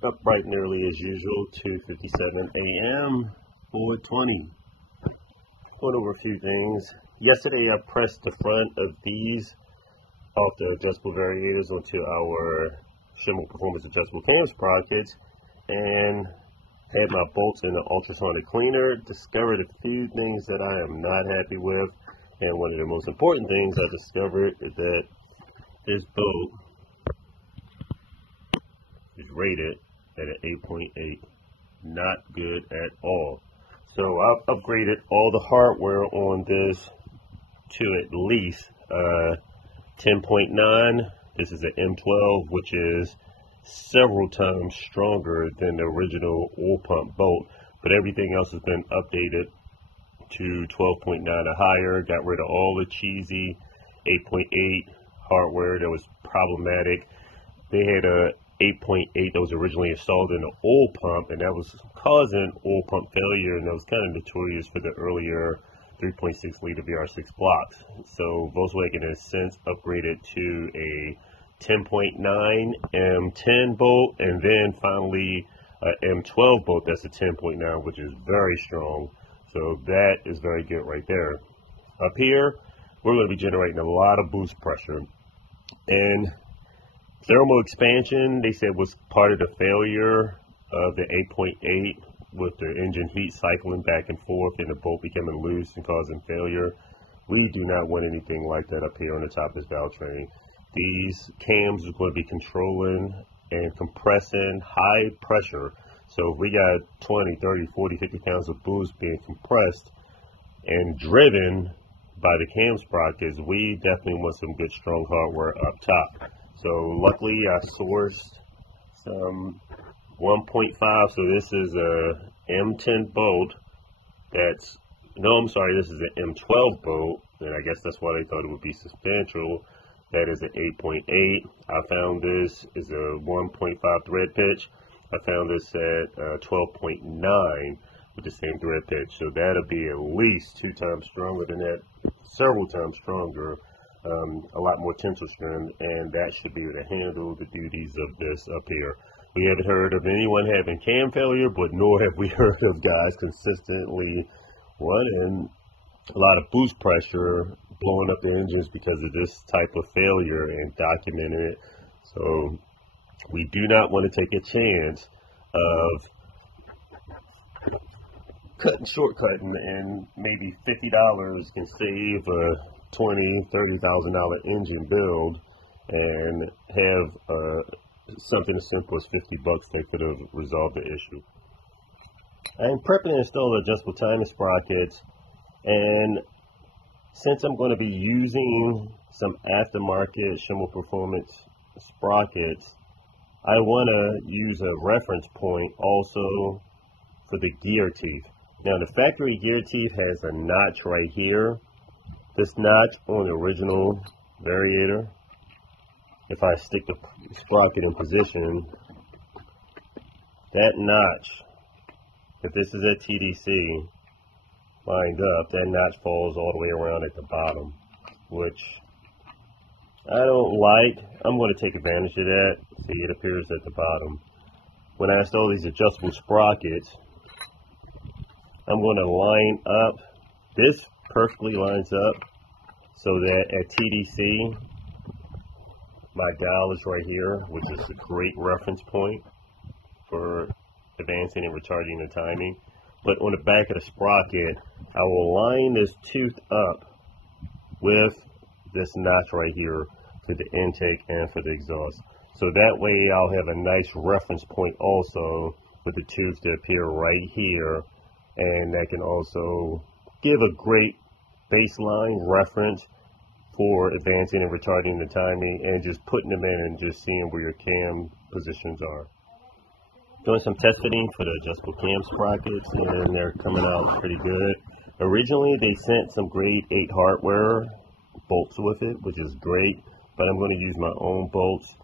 Up bright and early as usual, 2:57 a.m. 4:20. Going over a few things. Yesterday I pressed the front of these off the adjustable variators onto our Schimmel Performance Adjustable Cam sprockets and had my bolts in the ultrasonic cleaner. Discovered a few things that I am not happy with, and one of the most important things I discovered is that this boat is rated at an 8.8. Not good at all. So I've upgraded all the hardware on this to at least 10.9. This is an M12, which is several times stronger than the original oil pump boat, but everything else has been updated to 12.9 or higher. Got rid of all the cheesy 8.8 hardware that was problematic. They had a 8.8 that was originally installed in the oil pump, and that was causing oil pump failure, and that was kind of notorious for the earlier 3.6 liter VR6 blocks. So Volkswagen has since upgraded to a 10.9 M10 bolt, and then finally a M12 bolt that's a 10.9, which is very strong. So that is very good right there. Up here, we're going to be generating a lot of boost pressure, and thermal expansion, they said, was part of the failure of the 8.8 with the engine heat cycling back and forth and the bolt becoming loose and causing failure. We do not want anything like that up here on the top of this valve train. These cams are going to be controlling and compressing high pressure. So if we got 20, 30, 40, 50 pounds of boost being compressed and driven by the cam sprockets, we definitely want some good strong hardware up top. So luckily I sourced some 1.5, so this is a M10 bolt that's, no, I'm sorry, this is an M12 bolt, and I guess that's why they thought it would be substantial. That is an 8.8. I found this is a 1.5 thread pitch. I found this at 12.9 with the same thread pitch, so that'll be at least 2 times stronger than that, several times stronger. A lot more tensile strength, and that should be able to handle the duties of this up here. We haven't heard of anyone having cam failure, but nor have we heard of guys consistently running a lot of boost pressure, blowing up the engines because of this type of failure, and documenting it. So we do not want to take a chance of shortcutting, and maybe $50 can save a $20,000, $30,000 engine build, and have something as simple as $50 that could have resolved the issue. I'm prepping to install adjustable timing sprockets, and since I'm going to be using some aftermarket Schimmel Performance sprockets, I want to use a reference point also for the gear teeth. Now the factory gear teeth has a notch right here. This notch on the original variator, if I stick the sprocket in position, that notch, if this is at TDC lined up, that notch falls all the way around at the bottom, which I don't like. I'm going to take advantage of that. See, it appears at the bottom. When I install these adjustable sprockets, I'm going to line up, this perfectly lines up so that at TDC, my dial is right here, which is a great reference point for advancing and retarding the timing. But on the back of the sprocket, I will line this tooth up with this notch right here for the intake and for the exhaust. So that way I'll have a nice reference point also for the tooth to appear right here, and that can also give a great baseline reference for advancing and retarding the timing, and just putting them in and just seeing where your cam positions are. Doing some test fitting for the adjustable cam sprockets, and they're coming out pretty good. Originally they sent some grade 8 hardware bolts with it, which is great, but I'm going to use my own bolts.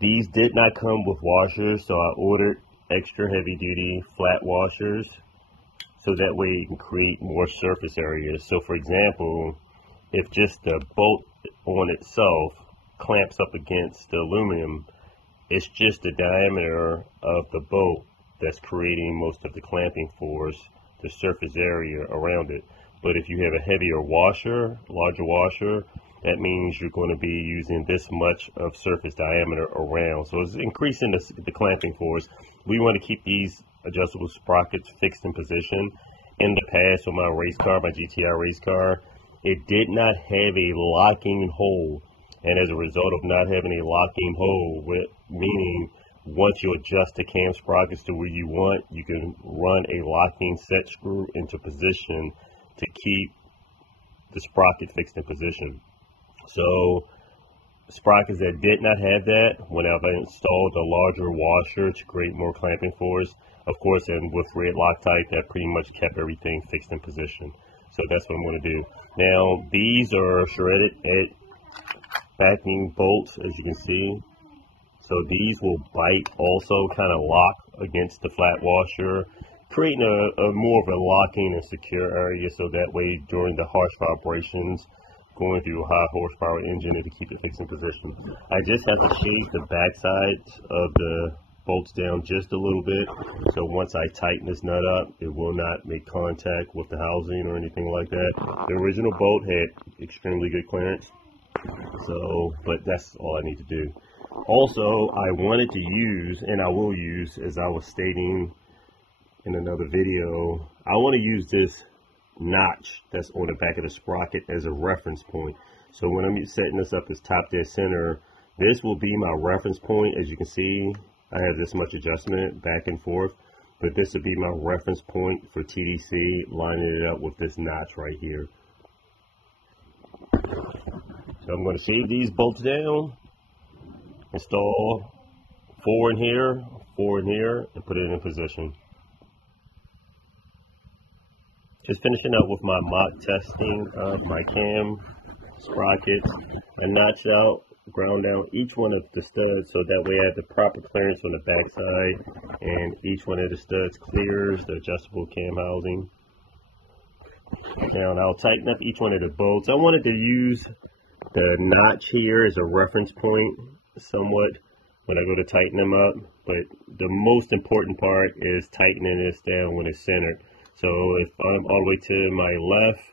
These did not come with washers, so I ordered extra heavy duty flat washers, so that way you can create more surface areas. So for example, if just the bolt on itself clamps up against the aluminum, It's just the diameter of the bolt that's creating most of the clamping force, the surface area around it. But if you have a heavier washer, larger washer, that means you're going to be using this much of surface diameter around. So it's increasing the clamping force. We want to keep these adjustable sprockets fixed in position. In the past, on my race car, my GTI race car, it did not have a locking hole. And as a result of not having a locking hole, meaning once you adjust the cam sprockets to where you want, you can run a locking set screw into position to keep the sprocket fixed in position. So sprockets that did not have that, when I've installed a larger washer to create more clamping force, of course, and with red Loctite, that pretty much kept everything fixed in position. So that's what I'm going to do. Now, these are shredded backing bolts, as you can see. So these will bite, also kind of lock against the flat washer, creating a more of a locking and secure area, so that way during the harsh vibrations going through a high horsepower engine, to keep it fixed in position. I just have to shave the back sides of the bolts down just a little bit, so once I tighten this nut up, it will not make contact with the housing or anything like that. The original bolt had extremely good clearance, so, but that's all I need to do. Also, I wanted to use, and I will use, as I was stating in another video, I want to use this notch that's on the back of the sprocket as a reference point. So when I'm setting this up as top dead center, this will be my reference point. As you can see, I have this much adjustment back and forth, but this will be my reference point for TDC, lining it up with this notch right here. So I'm going to shave these bolts down, install 4 in here, 4 in here, and put it in position. Just finishing up with my mock testing of my cam sprockets. I notched out, ground down each one of the studs, so that way I have the proper clearance on the back side, and each one of the studs clears the adjustable cam housing. Now I'll tighten up each one of the bolts. I wanted to use the notch here as a reference point somewhat when I go to tighten them up, but the most important part is tightening this down when it's centered. So if I'm all the way to my left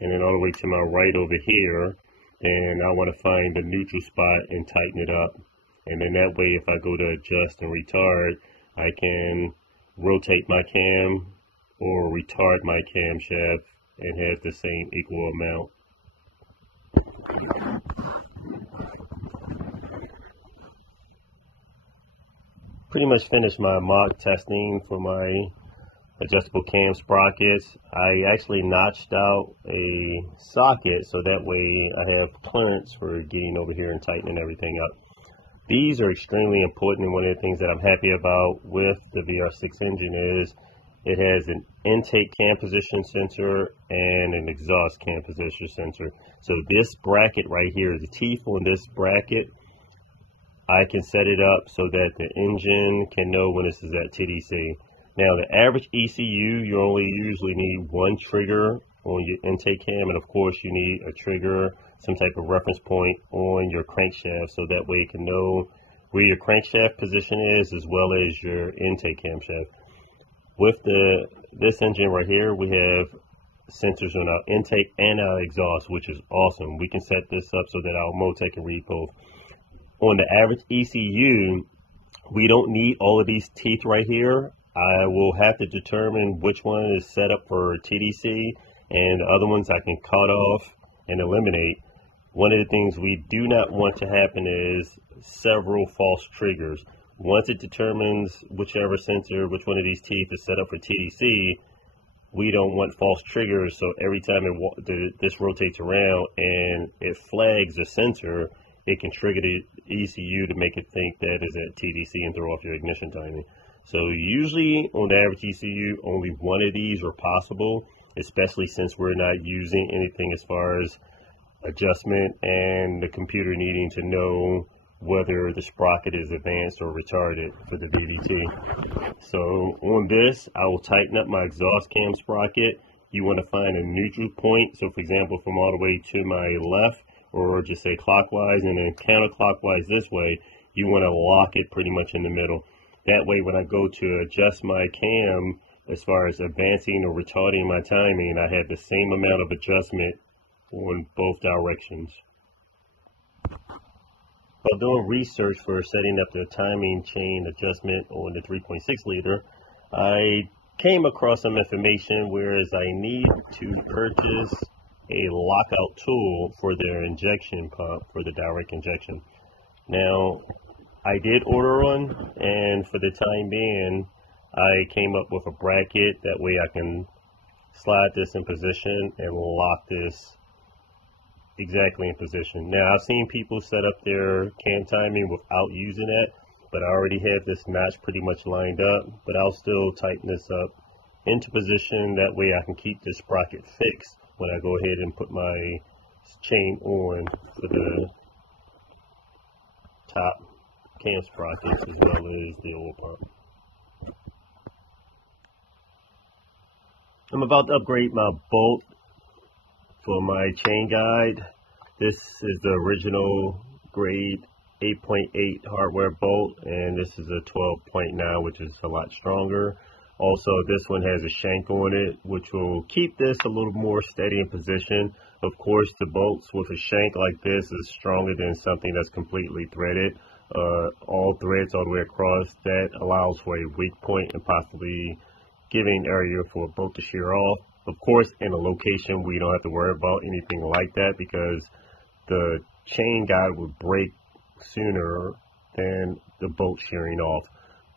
and then all the way to my right over here, then I want to find the neutral spot and tighten it up. And then that way, if I go to adjust and retard, I can rotate my cam or retard my camshaft and have the same equal amount. Pretty much finished my mock testing for my adjustable cam sprockets. I actually notched out a socket so that way I have clearance for getting over here and tightening everything up. These are extremely important, and one of the things that I'm happy about with the VR6 engine is it has an intake cam position sensor and an exhaust cam position sensor. So this bracket right here, the teeth on this bracket, I can set it up so that the engine can know when this is at TDC. Now, the average ECU, you only usually need one trigger on your intake cam, and of course you need a trigger, some type of reference point on your crankshaft, so that way you can know where your crankshaft position is as well as your intake camshaft. With this engine right here, we have sensors on our intake and our exhaust, which is awesome. We can set this up so that our Motec can read both. On the average ECU, we don't need all of these teeth right here. I will have to determine which one is set up for TDC, and the other ones I can cut off and eliminate. One of the things we do not want to happen is several false triggers. Once it determines whichever sensor, which one of these teeth is set up for TDC, we don't want false triggers, so every time this rotates around and it flags the sensor, it can trigger the ECU to make it think that is at TDC and throw off your ignition timing. So usually on the average ECU, only one of these are possible, especially since we're not using anything as far as adjustment and the computer needing to know whether the sprocket is advanced or retarded for the VDT. So on this, I will tighten up my exhaust cam sprocket. You want to find a neutral point. So for example, from all the way to my left, or just say clockwise and then counterclockwise this way, you want to lock it pretty much in the middle. That way when I go to adjust my cam, as far as advancing or retarding my timing, I have the same amount of adjustment on both directions. While doing research for setting up the timing chain adjustment on the 3.6 liter, I came across some information whereas I need to purchase a lockout tool for their injection pump, for the direct injection. Now, I did order one, and for the time being, I came up with a bracket. That way I can slide this in position and lock this exactly in position. Now, I've seen people set up their cam timing without using that, but I already have this notch pretty much lined up, but I'll still tighten this up into position. That way I can keep this sprocket fixed when I go ahead and put my chain on for the top cam sprockets as well as the oil pump. I'm about to upgrade my bolt for my chain guide. This is the original grade 8.8 hardware bolt, and this is a 12.9, which is a lot stronger. Also, this one has a shank on it, which will keep this a little more steady in position. Of course, the bolts with a shank like this is stronger than something that's completely threaded. All threads all the way across. That allows for a weak point and possibly giving area for a bolt to shear off. Of course, in a location we don't have to worry about anything like that because the chain guide would break sooner than the bolt shearing off.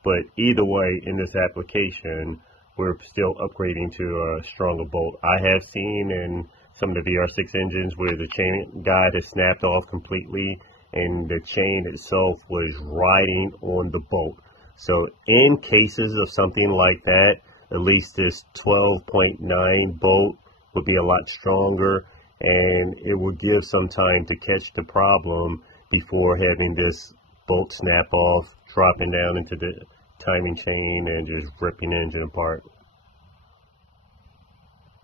But either way, in this application, we're still upgrading to a stronger bolt. I have seen in some of the VR6 engines where the chain guide has snapped off completely and the chain itself was riding on the bolt. So in cases of something like that, at least this 12.9 bolt would be a lot stronger, and it would give some time to catch the problem before having this bolt snap off, dropping down into the timing chain and just ripping the engine apart.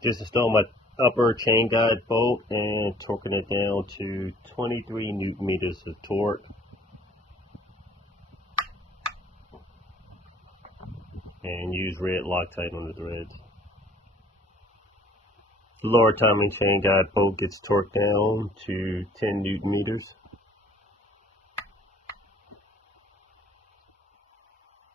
Just installed my upper chain guide bolt and torquing it down to 23 Newton meters of torque. And use red Loctite on the threads. The lower timing chain guide bolt gets torqued down to 10 Newton meters.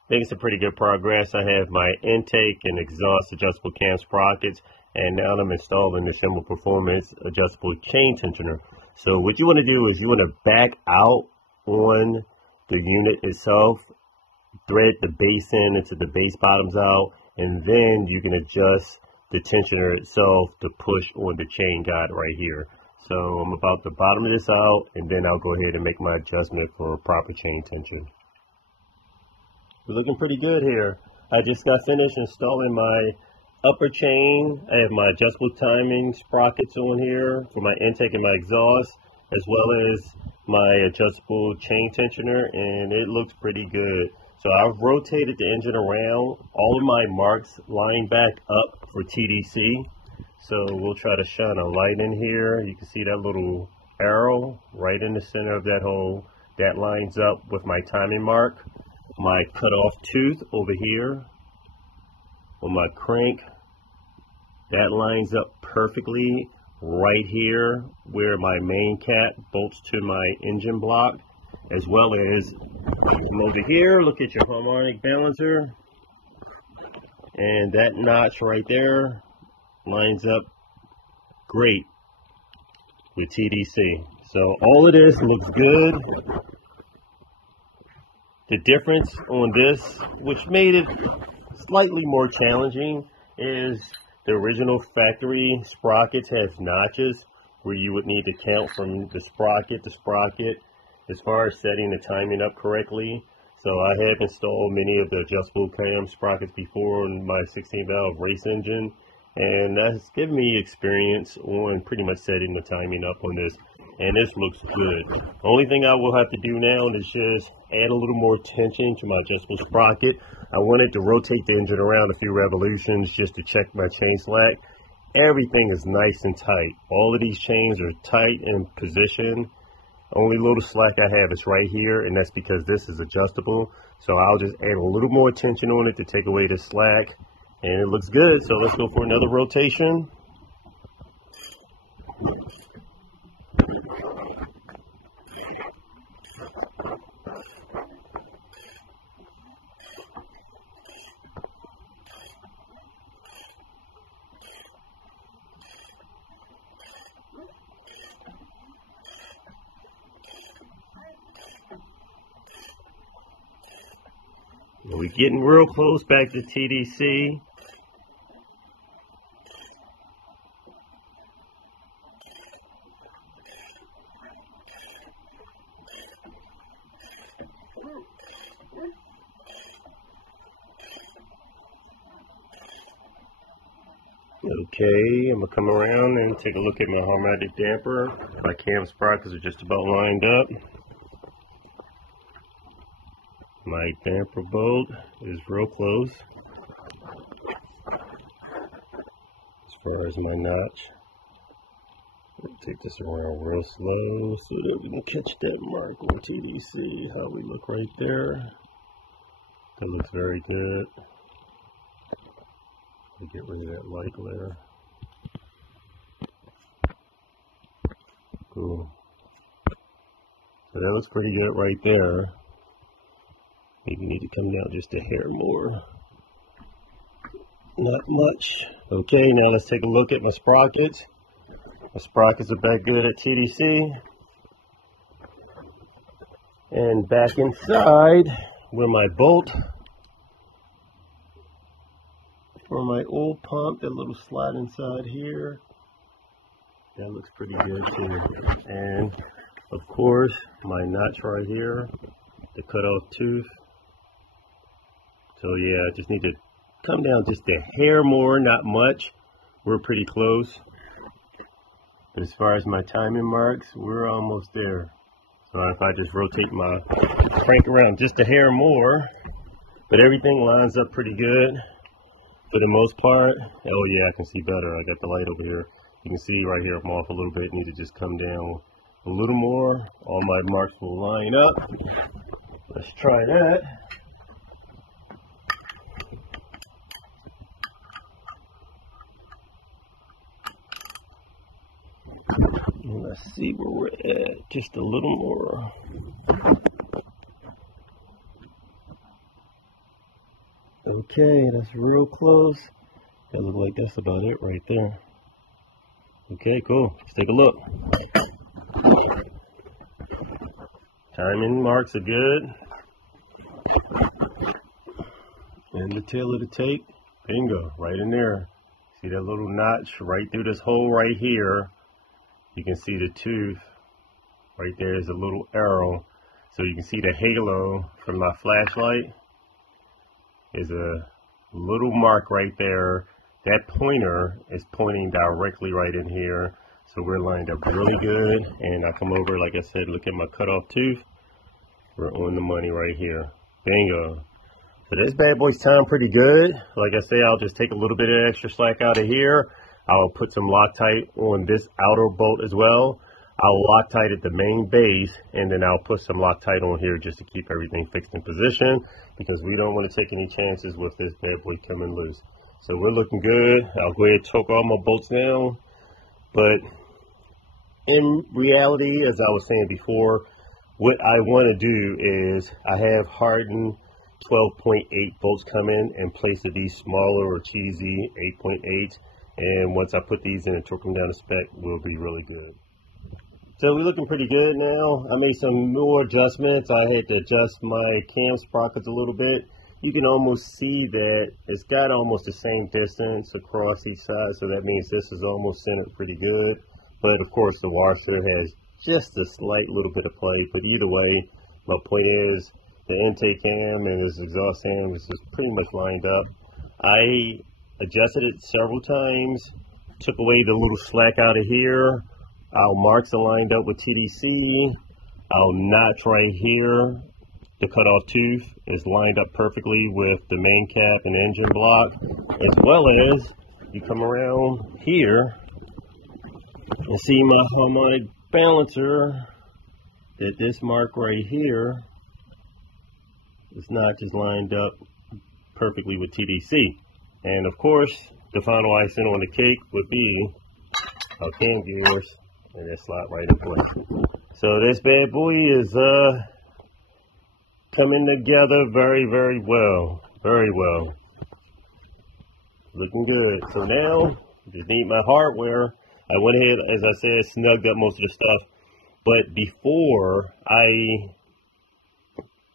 Making some pretty good progress. I have my intake and exhaust adjustable cam sprockets, and now I'm installing the Schimmel Performance adjustable chain tensioner. So what you want to do is you want to back out on the unit itself, thread the base in until the base bottoms out, and then you can adjust the tensioner itself to push on the chain guide right here. So I'm about to bottom this out, and then I'll go ahead and make my adjustment for proper chain tension. We're looking pretty good here. I just got finished installing my upper chain. I have my adjustable timing sprockets on here for my intake and my exhaust, as well as my adjustable chain tensioner, and it looks pretty good. So I've rotated the engine around, all of my marks line back up for TDC. So we'll try to shine a light in here. You can see that little arrow right in the center of that hole. That lines up with my timing mark. My cutoff tooth over here on my crank, that lines up perfectly right here where my main cap bolts to my engine block, as well as come over here, look at your harmonic balancer, and that notch right there lines up great with TDC. So all of this looks good. The difference on this, which made it slightly more challenging, is the original factory sprockets have notches where you would need to count from the sprocket to sprocket as far as setting the timing up correctly. So I have installed many of the adjustable cam sprockets before on my 16-valve race engine, and that's given me experience on pretty much setting the timing up on this. And this looks good. Only thing I will have to do now is just add a little more tension to my adjustable sprocket. I wanted to rotate the engine around a few revolutions just to check my chain slack. Everything is nice and tight. All of these chains are tight in position, Only little slack I have is right here, and that's because this is adjustable. So I'll just add a little more tension on it to take away the slack, and it looks good. So let's go for another rotation. We're getting real close back to TDC. Okay, I'm gonna come around and take a look at my harmonic damper. My cam sprockets are just about lined up. My damper bolt is real close as far as my notch. We'll take this around real slow so that we can catch that mark on TDC. How we look right there. That looks very good. We'll get rid of that light glare. Cool. So that looks pretty good right there. Maybe need to come down just a hair more. Not much. Okay, now let's take a look at my sprockets. My sprockets are back good at TDC. And back inside where my bolt for my oil pump, that little slot inside here, that looks pretty good too. And of course, my notch right here, the cutoff tooth. So yeah, I just need to come down just a hair more, not much. We're pretty close. But as far as my timing marks, we're almost there. So if I just rotate my crank around just a hair more, but everything lines up pretty good for the most part. Oh yeah, I can see better. I got the light over here. You can see right here, I'm off a little bit. Need to just come down a little more. All my marks will line up. Let's try that. Let's see where we're at, just a little more. Okay, that's real close. That looks like that's about it right there. Okay, cool. Let's take a look. Timing marks are good. And the tail of the tape, bingo, right in there. See that little notch right through this hole right here? You can see the tooth right there is a little arrow, so you can see the halo from my flashlight is a little mark right there. That pointer is pointing directly right in here, so we're lined up really good. And I come over, like I said, look at my cutoff tooth. We're on the money right here. Bingo. So this bad boy's timed pretty good. Like I say, I'll just take a little bit of extra slack out of here. I'll put some Loctite on this outer bolt as well. I'll Loctite at the main base, and then I'll put some Loctite on here just to keep everything fixed in position, because we don't want to take any chances with this bad boy coming loose. So we're looking good. I'll go ahead and torque all my bolts down. But in reality, as I was saying before, what I want to do is I have hardened 12.8 bolts come in place of these smaller or cheesy 8.8. And once I put these in and torque them down to spec, we'll be really good. So we're looking pretty good now. I made some more adjustments. I had to adjust my cam sprockets a little bit. You can almost see that it's got almost the same distance across each side, so that means this is almost centered pretty good. But of course the washer has just a slight little bit of play, but either way, my point is the intake cam and this exhaust cam is just pretty much lined up. I adjusted it several times, took away the little slack out of here. Our marks are lined up with TDC. Our notch right here, the cutoff tooth, is lined up perfectly with the main cap and engine block, as well as you come around here and see my harmonic balancer that this mark right here is not just lined up perfectly with TDC. And of course, the final icing on the cake would be our cam viewers, and they slot right in place. So this bad boy is coming together very, very well. Very well. Looking good. So now, just need my hardware. I went ahead, as I said, snugged up most of the stuff. But before I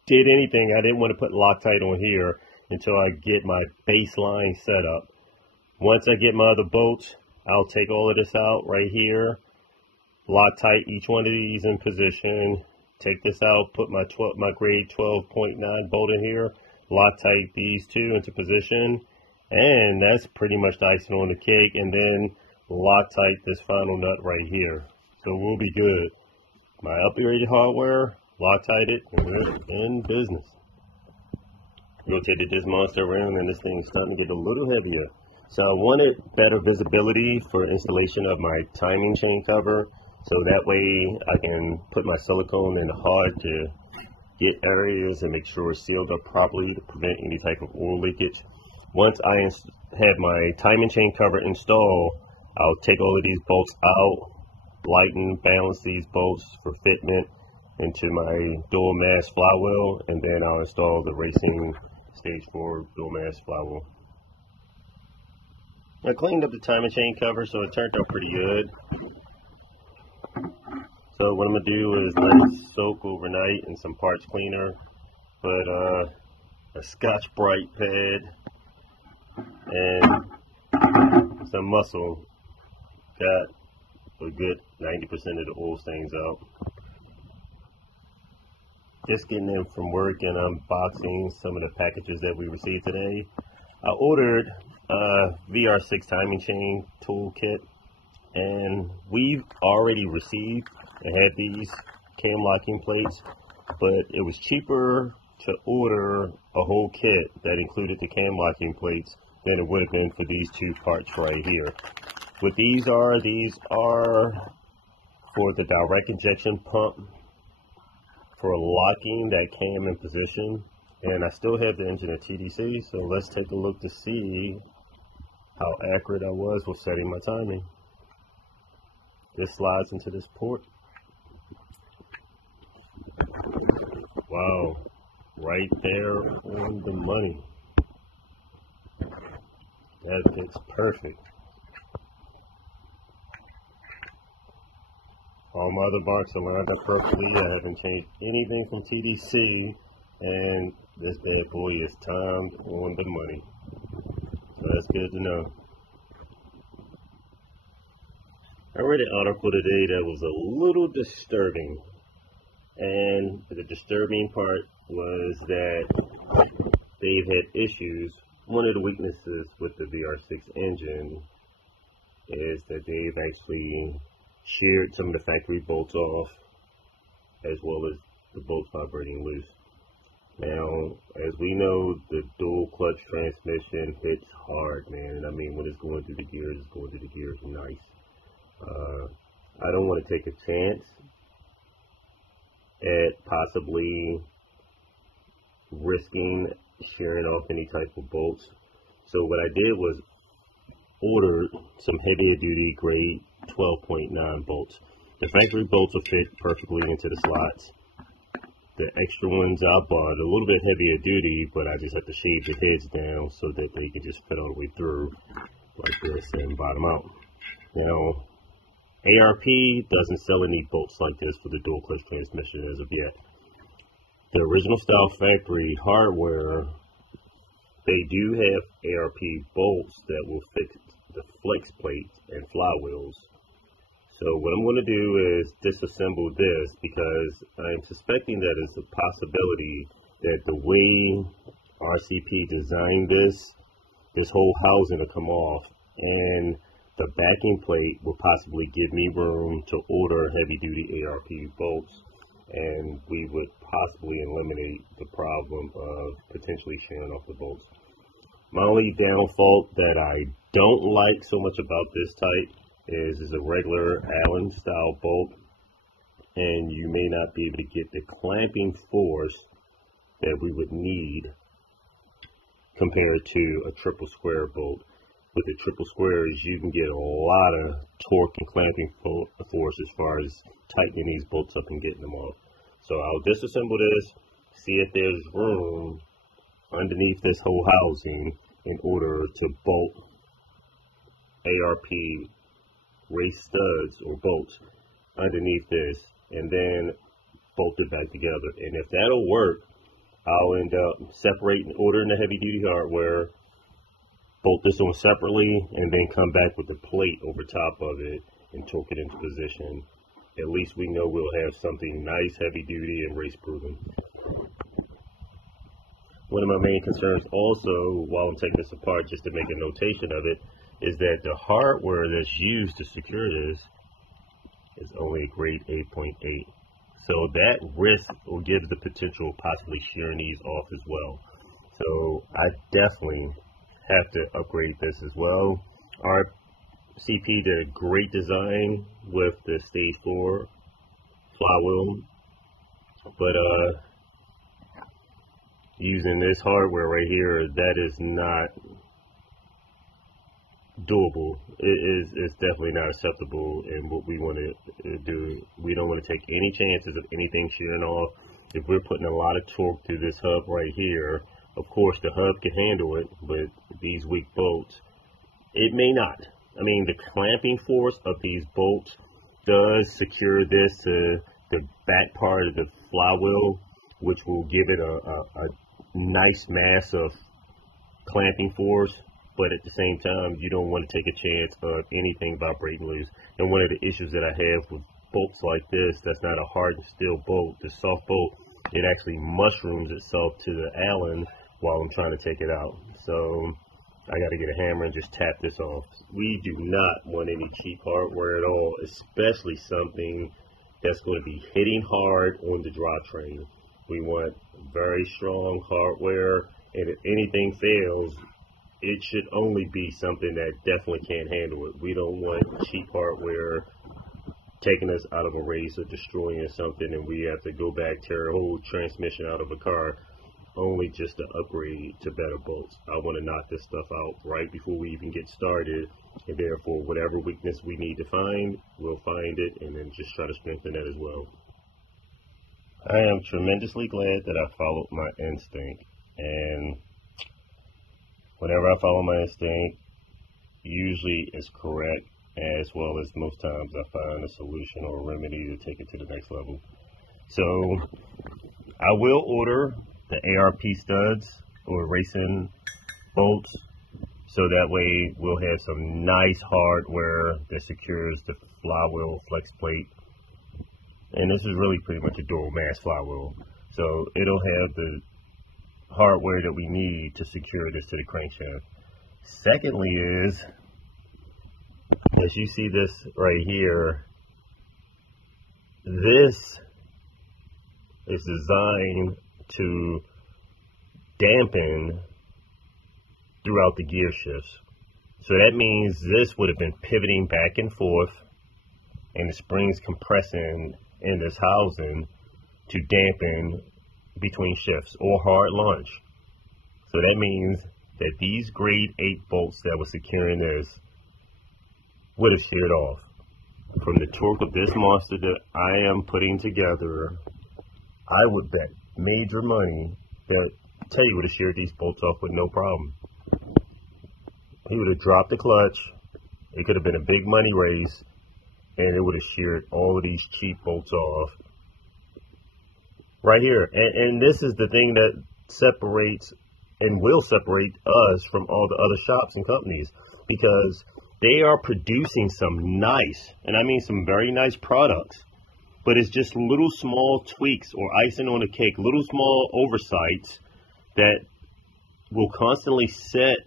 did anything, I didn't want to put Loctite on here until I get my baseline set up. Once I get my other bolts, I'll take all of this out right here, Loctite each one of these in position, take this out, put my grade 12.9 bolt in here, Loctite these two into position, and that's pretty much the icing on the cake, and then Loctite this final nut right here. So we'll be good. My upgraded hardware, Loctite it, and we're in business. Rotated this monster around, and this thing's starting to get a little heavier. So I wanted better visibility for installation of my timing chain cover, so that way I can put my silicone in hard to get areas and make sure it's sealed up properly to prevent any type of oil leakage. Once I have my timing chain cover installed, I'll take all of these bolts out, lighten, balance these bolts for fitment into my dual mass flywheel, and then I'll install the racing stage 4 dual mass flywheel. I cleaned up the timing chain cover, so it turned out pretty good. So what I'm going to do is let it soak overnight in some parts cleaner, put a Scotch-Brite pad and some muscle. Got a good 90% of the oil stains out. Just getting in from work and unboxing some of the packages that we received today. I ordered a VR6 timing chain toolkit, and we've already received and had these cam locking plates, but it was cheaper to order a whole kit that included the cam locking plates than it would have been for these two parts right here. What these are for the direct injection pump for locking that cam in position. And I still have the engine at TDC, so let's take a look to see how accurate I was with setting my timing. This slides into this port. Wow, right there on the money. That fits perfect. All my other marks are lined up perfectly. I haven't changed anything from TDC, and this bad boy is timed on the money. So that's good to know. I read an article today that was a little disturbing, and the disturbing part was that they've had issues. One of the weaknesses with the VR6 engine is that they've actually sheared some of the factory bolts off, as well as the bolts vibrating loose. Now, as we know, the dual clutch transmission hits hard, man. I mean, when it's going through the gears, it's going through the gears nice. I don't want to take a chance at possibly risking shearing off any type of bolts. So what I did was order some heavier duty grade 12.9 bolts. The factory bolts will fit perfectly into the slots. The extra ones I bought a little bit heavier duty, but I just have to shave the heads down so that they can just fit all the way through like this and bottom out. Now, ARP doesn't sell any bolts like this for the dual clutch transmission as of yet. The original style factory hardware, they do have ARP bolts that will fit the flex plates and flywheels. So what I'm going to do is disassemble this, because I'm suspecting that it's a possibility that the way RCP designed this whole housing will come off, and the backing plate will possibly give me room to order heavy duty ARP bolts, and we would possibly eliminate the problem of potentially shearing off the bolts. My only downfall that I don't like so much about this type is a regular Allen style bolt. and you may not be able to get the clamping force that we would need compared to a triple square bolt. With the triple squares, you can get a lot of torque and clamping force as far as tightening these bolts up and getting them off. So I'll disassemble this, see if there's room underneath this whole housing in order to bolt ARP race studs or bolts underneath this, and then bolt it back together. And if that'll work, I'll end up ordering the heavy duty hardware, bolt this on separately, and then come back with the plate over top of it and torque it into position. At least we know we'll have something nice, heavy duty, and race proven. One of my main concerns also, while I'm taking this apart just to make a notation of it, is that the hardware that's used to secure this is only a grade 8.8. So that risk or gives the potential of possibly shearing these off as well. So I definitely have to upgrade this as well. Our CP did a great design with the stage 4 flywheel, but using this hardware right here, that is not doable. It's definitely not acceptable in what we want to do. We don't want to take any chances of anything shearing off. If we're putting a lot of torque through this hub right here, of course the hub can handle it, but these weak bolts, it may not. I mean, the clamping force of these bolts does secure this to the back part of the flywheel, which will give it a nice mass of clamping force. But at the same time, you don't want to take a chance of anything vibrating loose. And one of the issues that I have with bolts like this, that's not a hardened steel bolt, the soft bolt, it actually mushrooms itself to the Allen while I'm trying to take it out. So I got to get a hammer and just tap this off. We do not want any cheap hardware at all, especially something that's going to be hitting hard on the drivetrain. We want very strong hardware, and if anything fails, it should only be something that definitely can't handle it. We don't want cheap hardware taking us out of a race or destroying something, and we have to go back, tear a whole transmission out of a car only just to upgrade to better bolts. I want to knock this stuff out right before we even get started, and therefore whatever weakness we need to find, we'll find it and then just try to strengthen that as well. I am tremendously glad that I followed my instinct, and whenever I follow my instinct, usually it's correct, as well as most times I find a solution or a remedy to take it to the next level. So I will order the ARP studs or racing bolts, so that way we'll have some nice hardware that secures the flywheel flex plate. And this is really pretty much a dual mass flywheel, so it'll have the hardware that we need to secure this to the crankshaft. Secondly is, as you see this right here, this is designed to dampen throughout the gear shifts. So that means this would have been pivoting back and forth, and the springs compressing in this housing to dampen between shifts or hard launch. So that means that these grade 8 bolts that were securing this would have sheared off. From the torque of this monster that I am putting together, I would bet major money that Teddy would have sheared these bolts off with no problem. He would have dropped the clutch. It could have been a big money race, and it would have sheared all of these cheap bolts off right here. And this is the thing that separates and will separate us from all the other shops and companies, because they are producing some nice, and I mean some very nice products, but it's just little small tweaks or icing on the cake, little small oversights that will constantly set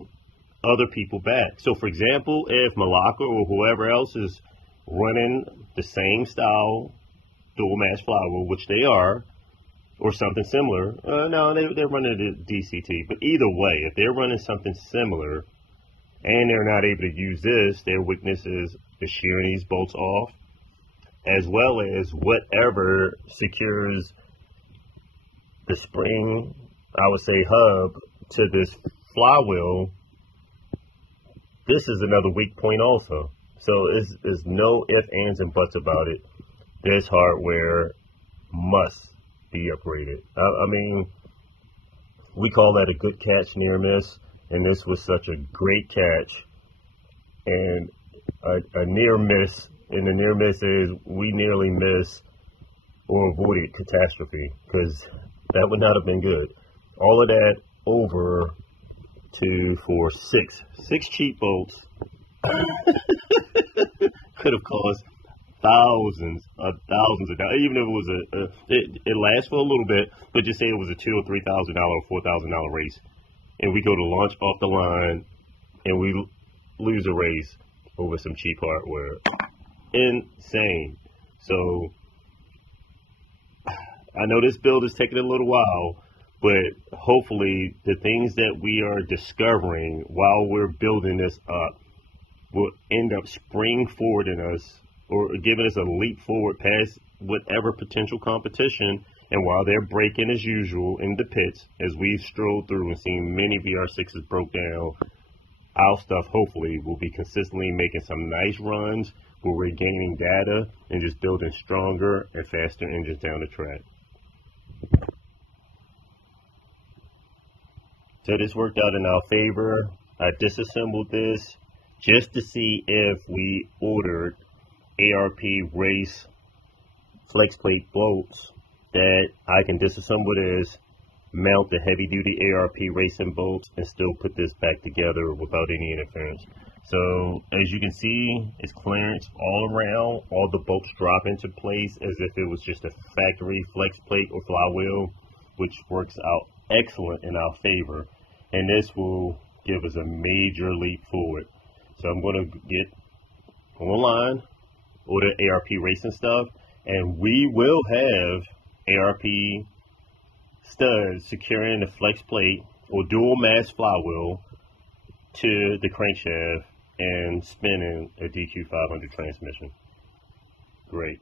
other people back. So for example, if Malacca or whoever else is running the same style dual mass flywheel, which they are, or something similar, no, they're running the DCT, but either way, if they're running something similar and they're not able to use this, their weakness is shearing these bolts off. as well as whatever secures the spring, I would say, hub to this flywheel. This is another weak point also. So there's no ifs, ands, and buts about it. This hardware must be upgraded. I mean, we call that a good catch, near miss, and this was such a great catch and a near miss. And the near miss is we nearly missed or avoided catastrophe, because that would not have been good. All of that over for six cheap bolts could have cost thousands of dollars. Even if it was it lasts for a little bit, but just say it was a $2,000 or $3,000 or $4,000 race, and we go to launch off the line and we lose a race over some cheap hardware. Insane. So I know this build is taking a little while, but hopefully the things that we are discovering while we're building this up will end up spring forwarding us or giving us a leap forward past whatever potential competition. And while they're breaking as usual in the pits, as we've strolled through and seen many VR6s broke down, our stuff hopefully will be consistently making some nice runs where we're gaining data and just building stronger and faster engines down the track. So this worked out in our favor. I disassembled this just to see if we ordered ARP race flex plate bolts that I can disassemble this, mount the heavy duty ARP racing bolts, and still put this back together without any interference. So as you can see, it's clearance all around. All the bolts drop into place as if it was just a factory flex plate or flywheel, which works out excellent in our favor. And this will give us a major leap forward. So I'm going to get online, order ARP racing stuff, and we will have ARP studs securing the flex plate or dual mass flywheel to the crankshaft and spinning a DQ500 transmission. Great.